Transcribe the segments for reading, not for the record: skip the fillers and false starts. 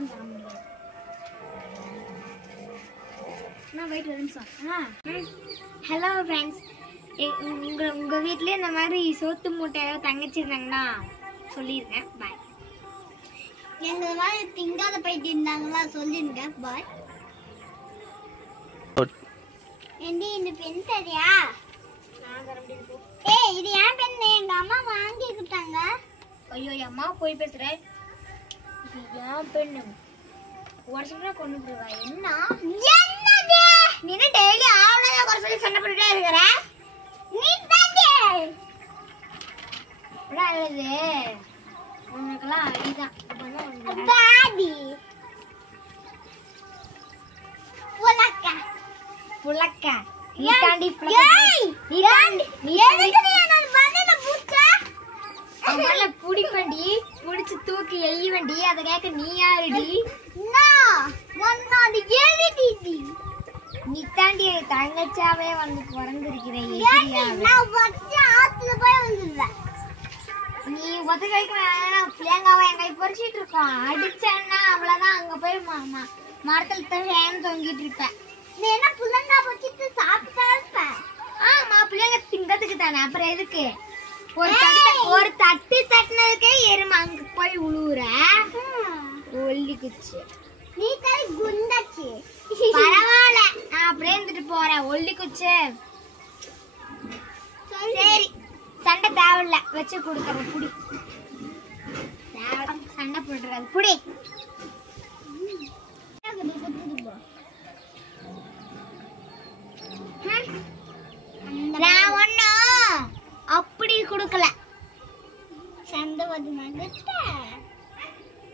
நான் தர முடியாது. நான் வெயிட் ஒரு நிமிஷம். ஹலோ ஃப்ரெண்ட்ஸ், உங்கள் வீட்டிலே இந்த மாதிரி சோத்து மூட்டை ஏதாவது தங்கச்சி இருந்தாங்கன்னா சொல்லிடுங்க. பாய். எங்கள் மாதிரி திங்காத போயிட்டு இருந்தாங்களா சொல்லிடுங்க. பாய். ஏண்டி இந்த பென் சரியா? ஏய், இது ஏன் பென்? எங்க அம்மா வாங்கி கொடுத்தாங்க. ஐயோ, அம்மா போய் பேசுறேன். இது ஏன் பெண்ணு? வருஷம்னா கொண்டு போவா. என்ன என்னது? நீ டெய்லி ஆவலா ஒரு சொல்லி சண்டை போட்டுட்டே இருக்கற. நீ தாண்டி அழுது உனக்கெல்லாம் அடிதான். பாடி புலக்க புலக்க நீ தாண்டி நீ தாண்டி நீ எதுக்கு நீ என்ன பண்ணன புச்ச? அவள புடி பண்ணி புடிச்சு தூக்கி எய்யவண்டி. அத கேக்க நீ யாருடி? நான் வந்தாடி ஏறிடி. நீ தாண்டி தங்கச்சாவே வந்து பிறந்திருக்கிறே. நான் வச்ச ஆத்துல போய் வந்துடுறேன். நீ ஒத்த கைக்கு வேணா பிள்ளைங்காவை என் கை பறிச்சிட்டு இருக்கோம். அடிச்சேன்னா அவ்வளவுதான். அங்க போய் மரத்துல ஃபேன் தொங்கிட்டு இருப்பேன். நீ என்ன பிள்ளைங்கா வச்சுட்டு சாப்பிட்டா இருப்ப? ஆமா, பிள்ளைங்க திங்கறதுக்கு தானே. அப்புறம் எதுக்கு ஒரு தட்டு தட்டினதுக்கே எருமை அங்க போய் உழுவுற. ஒல்லி குச்சி நீ கை குண்டாச்சு. பரவாயில்ல, நான் அப்படியே இருந்துட்டு போறேன். ஒல்லி குச்சி சரி, சண்டை தேவையில்ல. வச்சு கொடுக்கறேன். புடி. சண்டை போடுறது புடி. நான் ஒன்னும் அப்படி கொடுக்கல. சண்டை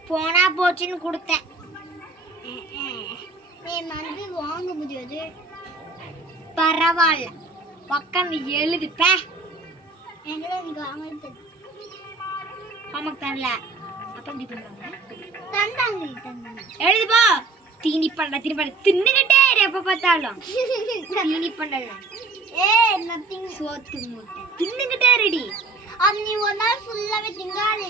போனா போச்சுன்னு கொடுத்தேன். நீ வாங்க முடியாது. பரவாயில்ல, பக்கம் எழுதுப்ப. தரல அப்புறம் எழுதுப்போ. தீனி பண்ண திரும்ப தின்னுகிட்டே எப்ப பார்த்தாலும் தீனி பண்ணல. சோத்து மூட்டை தின்னுகிட்டே ரெடி. அது நீ ஒரு நாள் ஃபுல்லாவே திங்காது.